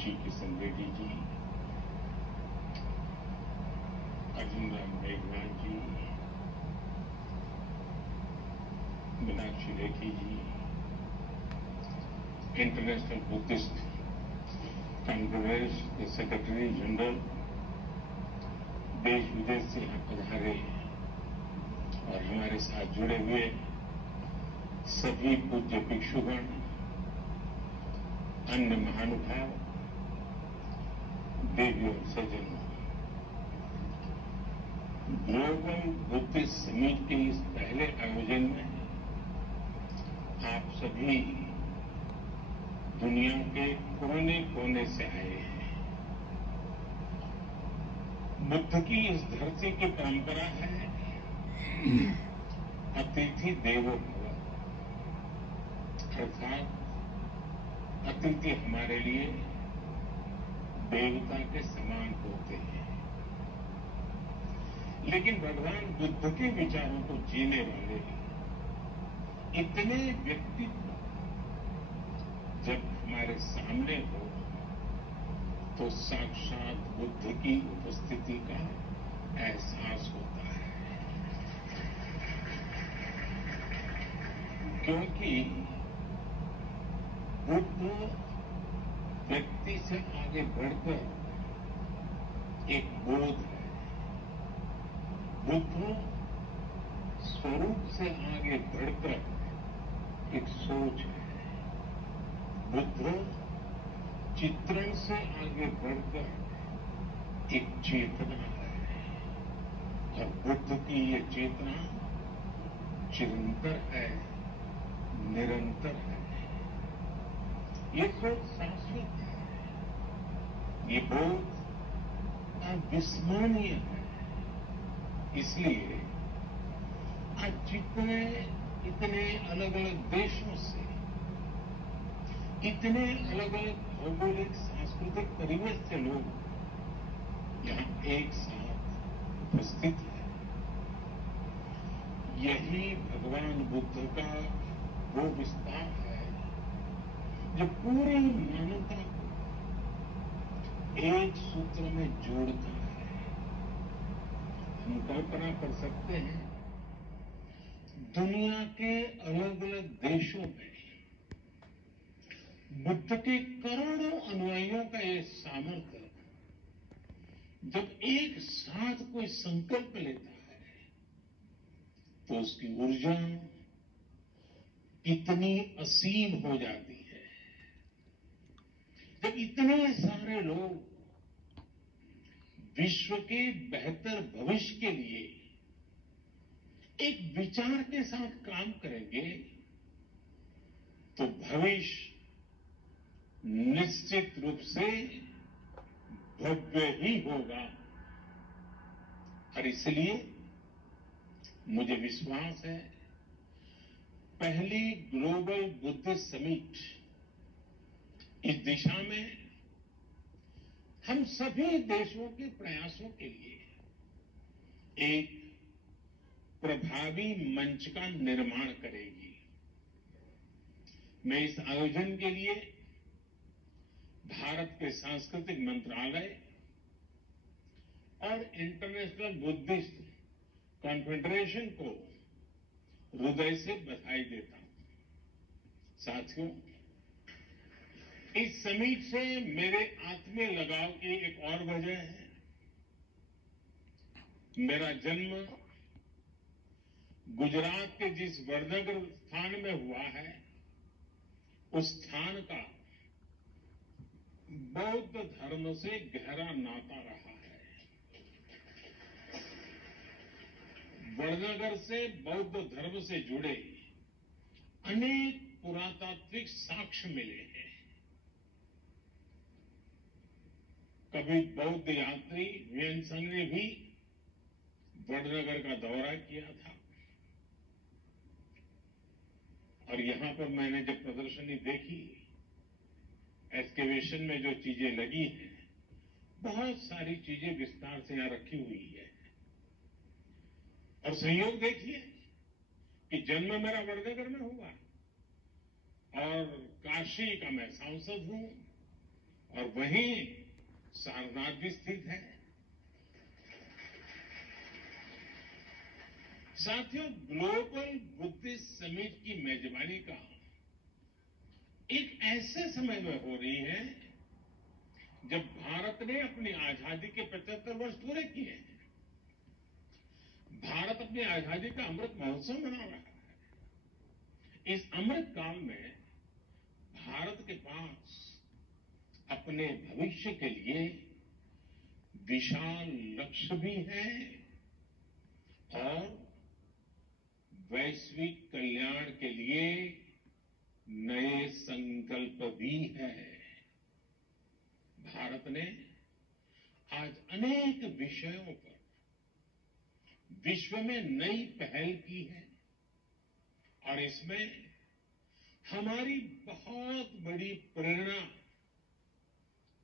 रुचि किशन रेड्डी जी, अर्जुन राम मेघवाल जी, मीनाक्षी लेखी जी, international Buddhist Congress के secretary general, देश विदेश से यहाँ पधारे और हमारे साथ जुड़े हुए सभी पूज्य भिक्षुगण, अन्य महानुभाव, देवी और सज्जनों, ग्लोबल बुद्धिस्ट समिट के इस पहले आयोजन में आप सभी दुनिया के कोने कोने से आए हैं। बुद्ध की इस धरती की परंपरा है अतिथि देवो भव, अर्थात अतिथि हमारे लिए देवता के समान होते हैं। लेकिन भगवान बुद्ध के विचारों को जीने वाले इतने व्यक्तित्व जब हमारे सामने हो तो साक्षात बुद्ध की उपस्थिति का एहसास होता है, क्योंकि बुद्ध व्यक्ति से आगे बढ़कर एक बोध है, बुद्ध स्वरूप से आगे बढ़कर एक सोच है, बुद्ध चित्रण से आगे बढ़कर एक चेतना है और बुद्ध की ये चेतना चिरंतर है, निरंतर है। ये सोच शाश्वत है, ये बोध अविस्मरणीय है। इसलिए आज जितने इतने अलग अलग देशों से, इतने अलग अलग भौगोलिक सांस्कृतिक परिवेश से लोग यहां एक साथ उपस्थित हैं, यही भगवान बुद्ध का वो विस्तार है जो पूरी मानवता को एक सूत्र में जोड़ता है। हम कल्पना कर सकते हैं दुनिया के अलग अलग देशों में बुद्ध के करोड़ों अनुयायियों का ये सामर्थ्य जब एक साथ कोई संकल्प लेता है तो उसकी ऊर्जा कितनी असीम हो जाती है। जब इतने सारे लोग विश्व के बेहतर भविष्य के लिए एक विचार के साथ काम करेंगे तो भविष्य निश्चित रूप से भव्य ही होगा। और इसलिए मुझे विश्वास है पहली ग्लोबल बुद्धिस्ट समिट इस दिशा में हम सभी देशों के प्रयासों के लिए एक प्रभावी मंच का निर्माण करेगी। मैं इस आयोजन के लिए भारत के सांस्कृतिक मंत्रालय और इंटरनेशनल बुद्धिस्ट कॉन्फेडरेशन को हृदय से बधाई देता हूं। साथियों, इस समिट से मेरे आत्मीय लगाव की एक और वजह है। मेरा जन्म गुजरात के जिस वडनगर स्थान में हुआ है, उस स्थान का बौद्ध धर्म से गहरा नाता रहा है। वडनगर से बौद्ध धर्म से जुड़े अनेक पुरातात्विक साक्ष्य मिले हैं। कभी बौद्ध यात्री ह्वेनसांग ने भी वडनगर का दौरा किया था और यहां पर मैंने जब प्रदर्शनी देखी, एक्सकेवेशन में जो चीजें लगी हैं, बहुत सारी चीजें विस्तार से यहां रखी हुई है। और संयोग देखिए कि जन्म मेरा वडनगर में हुआ और काशी का मैं सांसद हूं, और वहीं सारनाथ भी स्थित है। साथियों, ग्लोबल बुद्धिस्ट समिट की मेजबानी का एक ऐसे समय में हो रही है जब भारत ने अपनी आजादी के 75 वर्ष पूरे किए हैं। भारत अपनी आजादी का अमृत महोत्सव मना रहा है। इस अमृत काल में भारत के पास अपने भविष्य के लिए विशाल लक्ष्य भी है और वैश्विक कल्याण के लिए नए संकल्प भी है। भारत ने आज अनेक विषयों पर विश्व में नई पहल की है और इसमें हमारी बहुत बड़ी प्रेरणा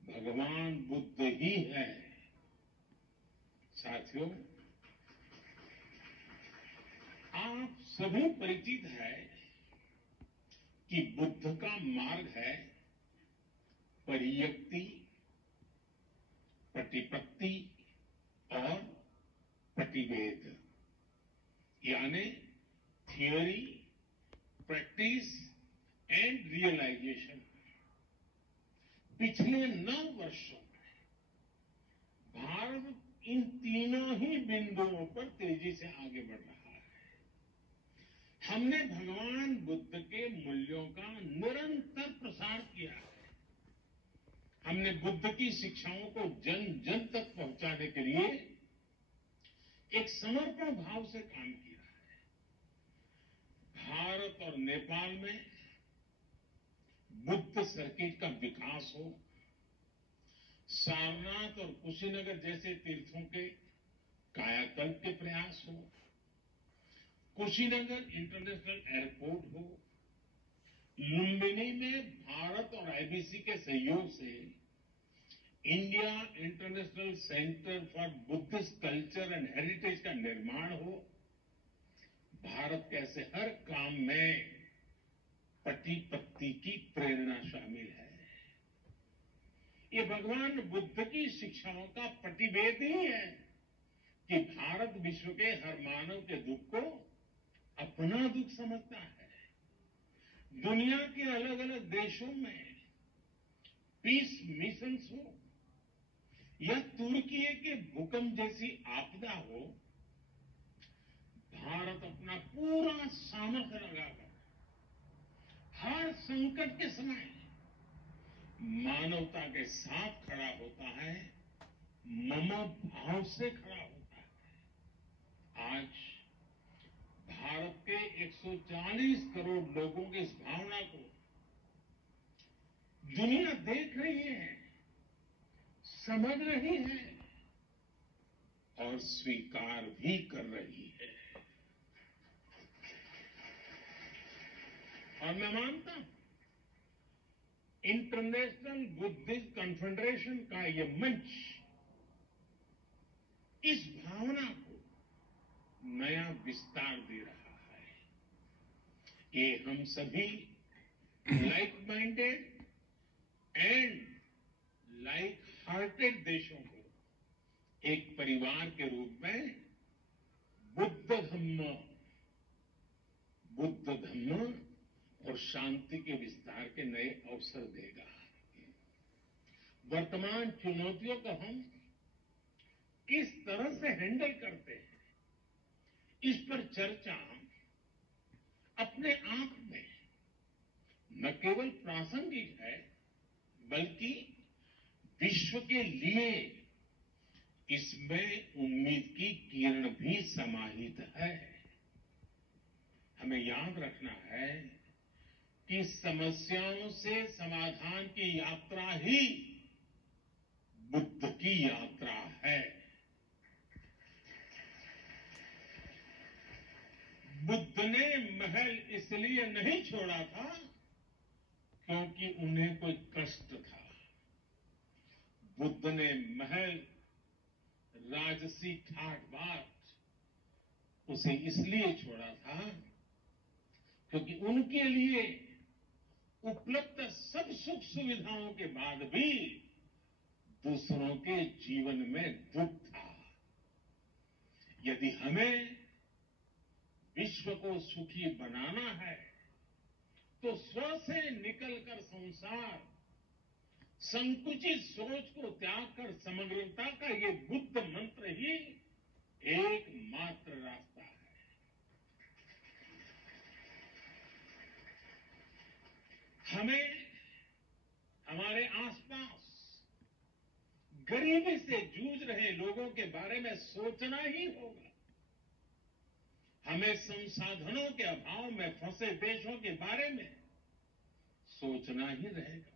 भगवान बुद्ध ही है। साथियों, आप सभी परिचित है कि बुद्ध का मार्ग है परियक्ति, प्रतिपत्ति और प्रतिवेद, यानी थियोरी, प्रैक्टिस एंड रियलाइजेशन। पिछले 9 वर्षों में भारत इन तीनों ही बिंदुओं पर तेजी से आगे बढ़ रहा है। हमने भगवान बुद्ध के मूल्यों का निरंतर प्रसार किया है। हमने बुद्ध की शिक्षाओं को जन जन तक पहुंचाने के लिए एक समर्पण भाव से काम किया है। भारत और नेपाल में बुद्ध सर्किट का विकास हो, सारनाथ और कुशीनगर जैसे तीर्थों के कायाकल्प के प्रयास हो, कुशीनगर इंटरनेशनल एयरपोर्ट हो, लुम्बिनी में भारत और आईबीसी के सहयोग से India international centre for Buddhist culture and heritage का निर्माण हो, भारत कैसे हर काम में प्रतिपत्ति की प्रेरणा शामिल है। ये भगवान बुद्ध की शिक्षाओं का प्रतिवेद ही है कि भारत विश्व के हर मानव के दुख को अपना दुख समझता है। दुनिया के अलग अलग देशों में पीस मिशंस हो या तुर्की के भूकंप जैसी आपदा हो, भारत अपना पूरा सामर्थ्य लगाकर हर संकट के समय मानवता के साथ खड़ा होता है, मम भाव से खड़ा होता है। आज भारत के 140 करोड़ लोगों की इस भावना को दुनिया देख रही है, समझ रही है और स्वीकार भी कर रही है। और मैं मानता हूं इंटरनेशनल बुद्धिस्ट कॉन्फेडरेशन का ये मंच इस भावना को नया विस्तार दे रहा है। ये हम सभी like minded and like hearted देशों को एक परिवार के रूप में बुद्ध धम्म और शांति के विस्तार के नए अवसर देगा। वर्तमान चुनौतियों को हम किस तरह से हैंडल करते हैं, इस पर चर्चा अपने आप में न केवल प्रासंगिक है बल्कि विश्व के लिए इसमें उम्मीद की किरण भी समाहित है। हमें याद रखना है कि समस्याओं से समाधान की यात्रा ही बुद्ध की यात्रा है। बुद्ध ने महल इसलिए नहीं छोड़ा था क्योंकि उन्हें कोई कष्ट था। बुद्ध ने महल, राजसी ठाट बाट उसे इसलिए छोड़ा था क्योंकि उनके लिए उपलब्ध सब सुख सुविधाओं के बाद भी दूसरों के जीवन में दुख था। यदि हमें विश्व को सुखी बनाना है तो स्व से निकलकर संसार, संकुचित सोच को त्याग कर समग्रता का ये बुद्ध मंत्र ही एकमात्र रास्ता है। हमें हमारे आसपास गरीबी से जूझ रहे लोगों के बारे में सोचना ही होगा। हमें संसाधनों के अभाव में फंसे देशों के बारे में सोचना ही रहेगा।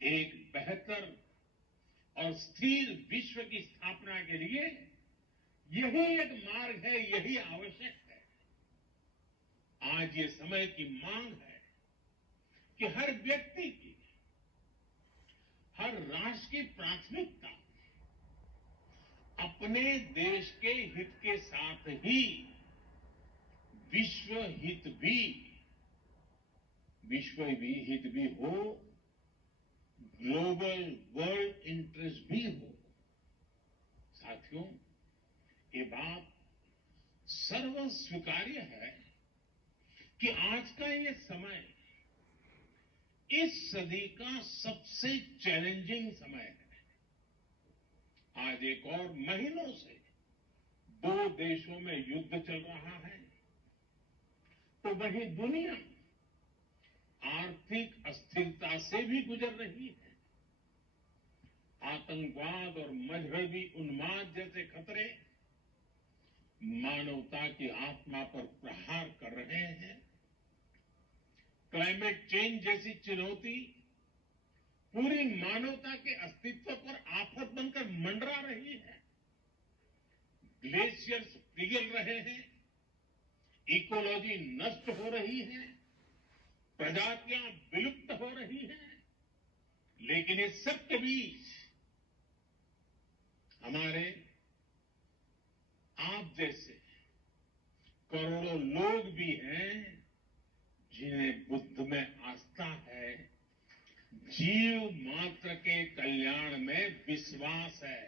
एक बेहतर और स्थिर विश्व की स्थापना के लिए यही एक मार्ग है, यही आवश्यक है। आज ये समय की मांग है कि हर व्यक्ति की, हर राष्ट्र की प्राथमिकता अपने देश के हित के साथ ही विश्व हित भी हो, ग्लोबल वर्ल्ड इंटरेस्ट भी हो। साथियों, ये बात सर्व स्वीकार्य है कि आज का ये समय इस सदी का सबसे चैलेंजिंग समय है। आज एक और महीनों से दो देशों में युद्ध चल रहा है, तो वहीं दुनिया आर्थिक अस्थिरता से भी गुजर रही है। आतंकवाद और मजहबी उन्माद जैसे खतरे मानवता की आत्मा पर प्रहार कर रहे हैं। क्लाइमेट चेंज जैसी चुनौती पूरी मानवता के अस्तित्व पर आफत बनकर मंडरा रही है। ग्लेशियर्स पिघल रहे हैं, इकोलॉजी नष्ट हो रही है, प्रजातियां विलुप्त हो रही हैं। लेकिन इस सब के बीच हमारे आप जैसे करोड़ों लोग भी हैं जिन्हें बुद्ध में आस्था है, जीव मात्र के कल्याण में विश्वास है।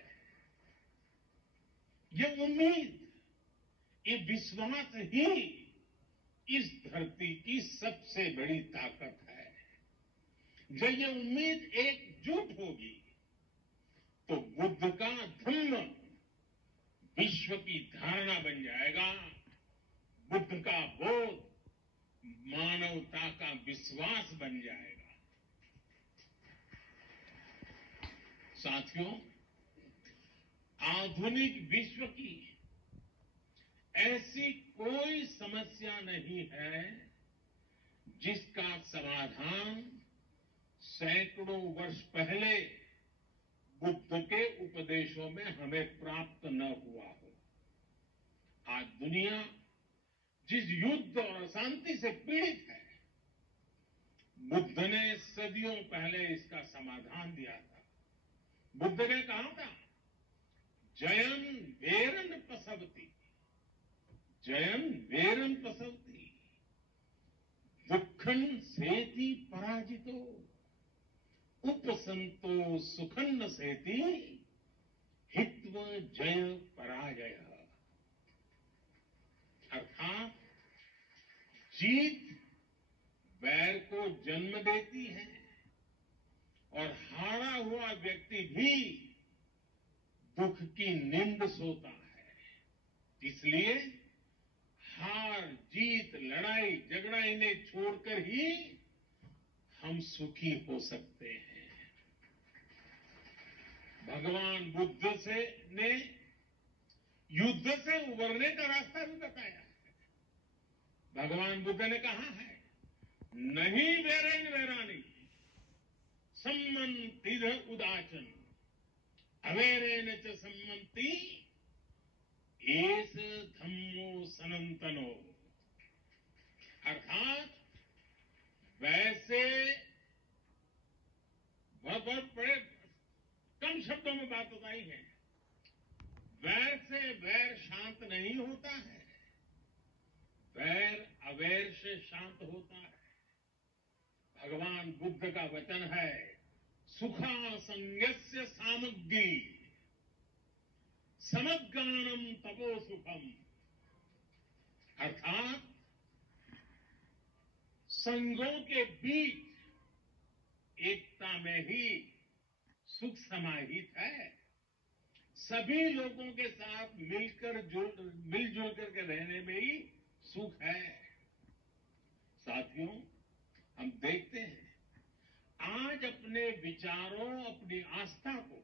ये उम्मीद, ये विश्वास ही इस धरती की सबसे बड़ी ताकत है। जब ये उम्मीद एकजुट होगी तो बुद्ध का धम्म विश्व की धारणा बन जाएगा। बुद्ध का बोध मानवता का विश्वास बन जाएगा। साथियों, आधुनिक विश्व की ऐसी कोई समस्या नहीं है जिसका समाधान सैकड़ों वर्ष पहले बुद्ध के उपदेशों में हमें प्राप्त न हुआ हो। आज दुनिया जिस युद्ध और अशांति से पीड़ित है, बुद्ध ने सदियों पहले इसका समाधान दिया था। बुद्ध ने कहा था, जयन वेरन पसवती, जयन वेरन पसवती, दुखन सेति पराजितो, उपसंतो सुखन्न सेति, हित्व जय पराजय। अर्थात जीत वैर को जन्म देती है और हारा हुआ व्यक्ति भी दुख की नींद सोता है। इसलिए हार जीत, लड़ाई झगड़ा इन्हें छोड़कर ही हम सुखी हो सकते हैं। भगवान बुद्ध ने युद्ध से उबरने का रास्ता भी बताया है। भगवान बुद्ध ने कहा है, नहीं वेरेन वेरानी सम्मंतिध उदाचन अवेरेन च सम्मंति एस धम्मो सनातनो। अर्थात वैसे बहुत बड़े कम शब्दों में बात बताई है, वैर से वैर शांत नहीं होता है, वैर अवैर से शांत होता है। भगवान बुद्ध का वचन है, सुखा संयस्य सामग्री समज्ञानम तपो सुखम। अर्थात संघों के बीच एकता में ही सुख समाहित है। सभी लोगों के साथ मिलजुल करके रहने में ही सुख है। साथियों, हम देखते हैं आज अपने विचारों, अपनी आस्था को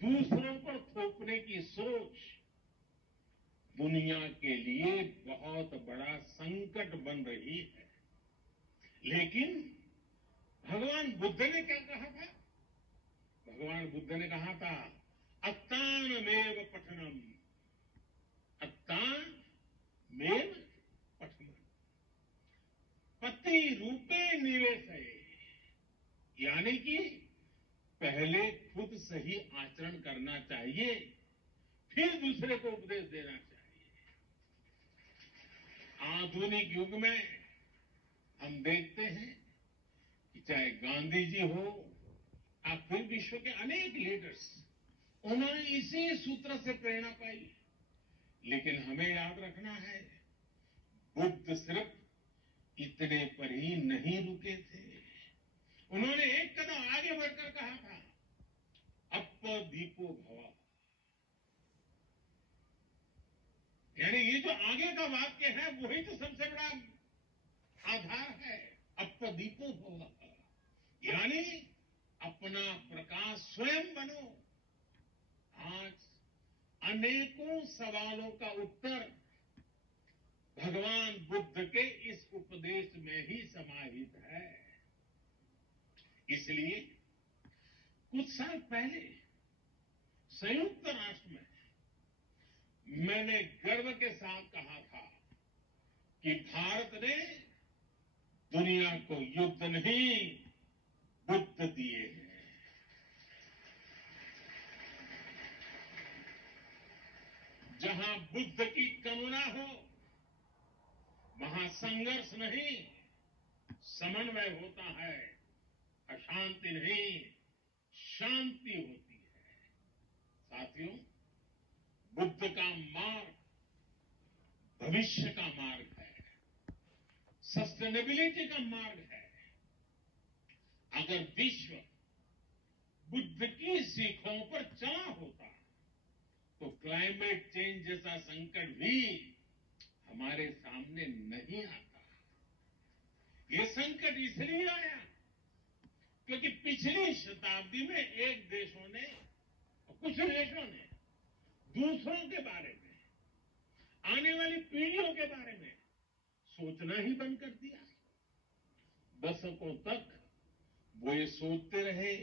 दूसरों पर थोपने की सोच दुनिया के लिए बहुत बड़ा संकट बन रही है। लेकिन भगवान बुद्ध ने क्या कहा था? भगवान बुद्ध ने कहा था, अत्तानमेव पठनम, अत्तानमेव पठनम, पति रूपे निवेशय। यानी कि पहले खुद सही आचरण करना चाहिए, फिर दूसरे को उपदेश देना चाहिए। आधुनिक युग में हम देखते हैं कि चाहे गांधी जी हो या फिर विश्व के अनेक लीडर्स, उन्होंने इसी सूत्र से प्रेरणा पाई। लेकिन हमें याद रखना है, बुद्ध सिर्फ इतने पर ही नहीं रुके थे। उन्होंने एक कदम आगे बढ़कर कहा था, अपदीपो भव। यानी ये जो आगे का वाक्य है वही तो सबसे बड़ा आधार है, अपदीपो भव। यानी अपना प्रकाश स्वयं बनो। आज अनेकों सवालों का उत्तर भगवान बुद्ध के इस उपदेश में ही समाहित है। इसलिए कुछ साल पहले संयुक्त राष्ट्र में मैंने गर्व के साथ कहा था कि भारत ने दुनिया को युद्ध नहीं, बुद्ध दिए हैं। जहां बुद्ध की करुणा हो वहां संघर्ष नहीं, समन्वय होता है। अशांति नहीं, शांति होती है। साथियों, बुद्ध का मार्ग भविष्य का मार्ग है, सस्टेनेबिलिटी का मार्ग है। अगर विश्व बुद्ध की सीखों पर चला होता तो क्लाइमेट चेंज जैसा संकट भी हमारे सामने नहीं आता। ये संकट इसलिए आया क्योंकि पिछली शताब्दी में कुछ देशों ने दूसरों के बारे में, आने वाली पीढ़ियों के बारे में सोचना ही बंद कर दिया। दशकों तक वो ये सोचते रहे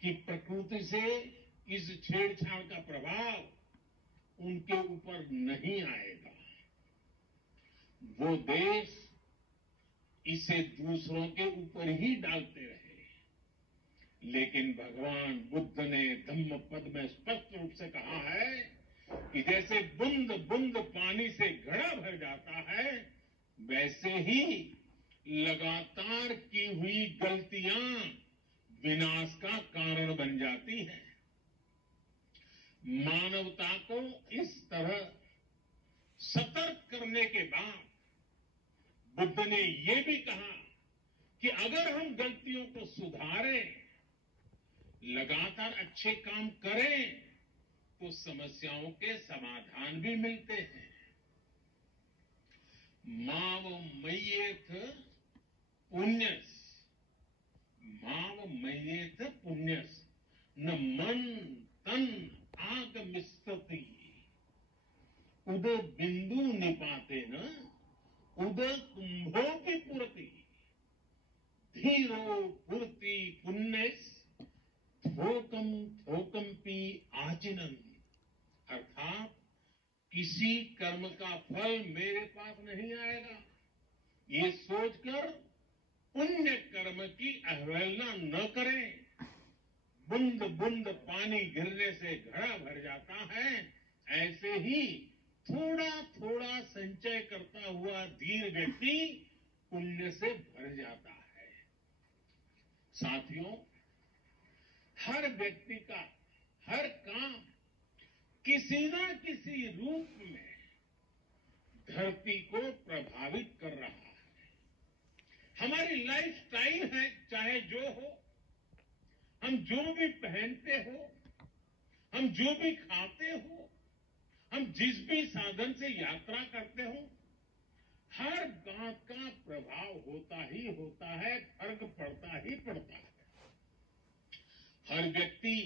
कि प्रकृति से इस छेड़छाड़ का प्रभाव उनके ऊपर नहीं आएगा। वो देश इसे दूसरों के ऊपर ही डालते रहे। लेकिन भगवान बुद्ध ने धम्म पद में स्पष्ट रूप से कहा है कि जैसे बूंद बूंद पानी से घड़ा भर जाता है, वैसे ही लगातार की हुई गलतियां विनाश का कारण बन जाती हैं। मानवता को इस तरह सतर्क करने के बाद बुद्ध ने ये भी कहा कि अगर हम गलतियों को सुधारें, लगातार अच्छे काम करें, तो समस्याओं के समाधान भी मिलते हैं। माव मय्येथ पुण्यस, माव मय्येथ पुण्यस न मन तन आगमिष्यति उद बिंदु निपाते न उद कुंभोपि पुरति धीरो पुरति पुण्यस थोकम थोकम्पि आचिनन। अर्थात किसी कर्म का फल मेरे पास नहीं आएगा, ये सोचकर पुण्य कर्म की अवहेलना न करें। बूंद बूंद पानी गिरने से घड़ा भर जाता है, ऐसे ही थोड़ा थोड़ा संचय करता हुआ धीर व्यक्ति पुण्य से भर जाता है। साथियों, हर व्यक्ति का हर काम किसी न किसी रूप में धरती को प्रभावित कर रहा है। हमारी लाइफस्टाइल है, चाहे जो हो, हम जो भी पहनते हो, हम जो भी खाते हो, हम जिस भी साधन से यात्रा करते हो, हर बात का प्रभाव होता ही होता है, फर्क पड़ता ही पड़ता है। हर व्यक्ति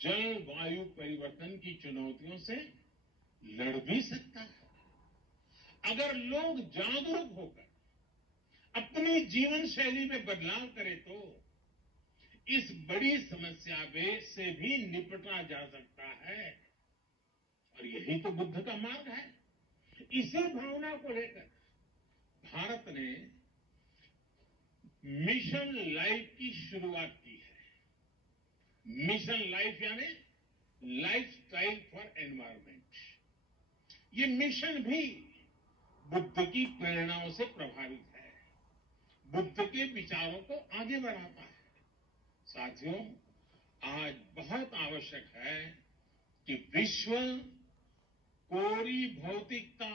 जलवायु परिवर्तन की चुनौतियों से लड़ भी सकता है। अगर लोग जागरूक होकर अपनी जीवन शैली में बदलाव करें तो इस बड़ी समस्या से भी निपटा जा सकता है। और यही तो बुद्ध का मार्ग है। इसी भावना को लेकर भारत ने मिशन लाइफ की शुरुआत की है। मिशन लाइफ यानी लाइफस्टाइल फॉर एनवायरमेंट। ये मिशन भी बुद्ध की प्रेरणाओं से प्रभावित है, बुद्ध के विचारों को आगे बढ़ाता है। साथियों, आज बहुत आवश्यक है कि विश्व कोरी भौतिकता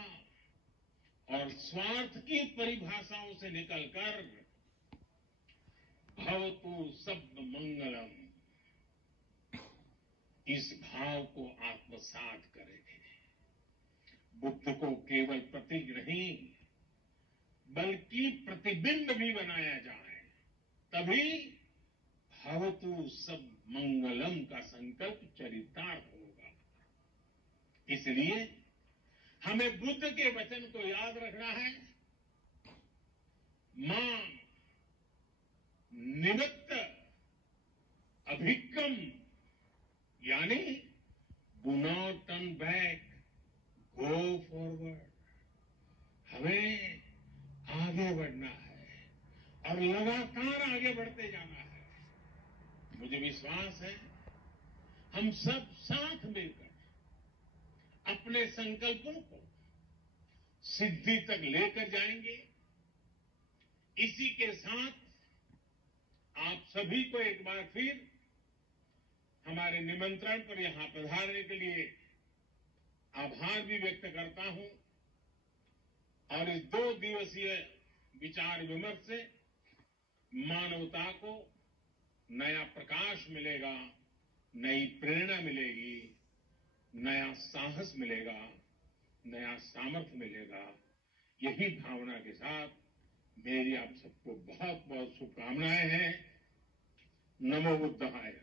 और स्वार्थ की परिभाषाओं से निकलकर भवतु सब मंगलम, इस भाव को आत्मसात करें। बुद्ध को केवल प्रतीक नहीं बल्कि प्रतिबिंब भी बनाया जाए, तभी भवतु सब मंगलम का संकल्प चरितार्थ होगा। इसलिए हमें बुद्ध के वचन को याद रखना है। मां निमित्त अभिक्रम, यानी do not turn back, go forward. हमें आगे बढ़ना है और लगातार आगे बढ़ते जाना है। मुझे विश्वास है हम सब साथ मिलकर अपने संकल्पों को सिद्धि तक लेकर जाएंगे। इसी के साथ आप सभी को एक बार फिर हमारे निमंत्रण पर यहां पधारने के लिए आभार भी व्यक्त करता हूं। और इस 2 दिवसीय विचार विमर्श से मानवता को नया प्रकाश मिलेगा, नई प्रेरणा मिलेगी, नया साहस मिलेगा, नया सामर्थ्य मिलेगा। यही भावना के साथ मेरी आप सबको बहुत बहुत शुभकामनाएं हैं। नमो बुद्धाय।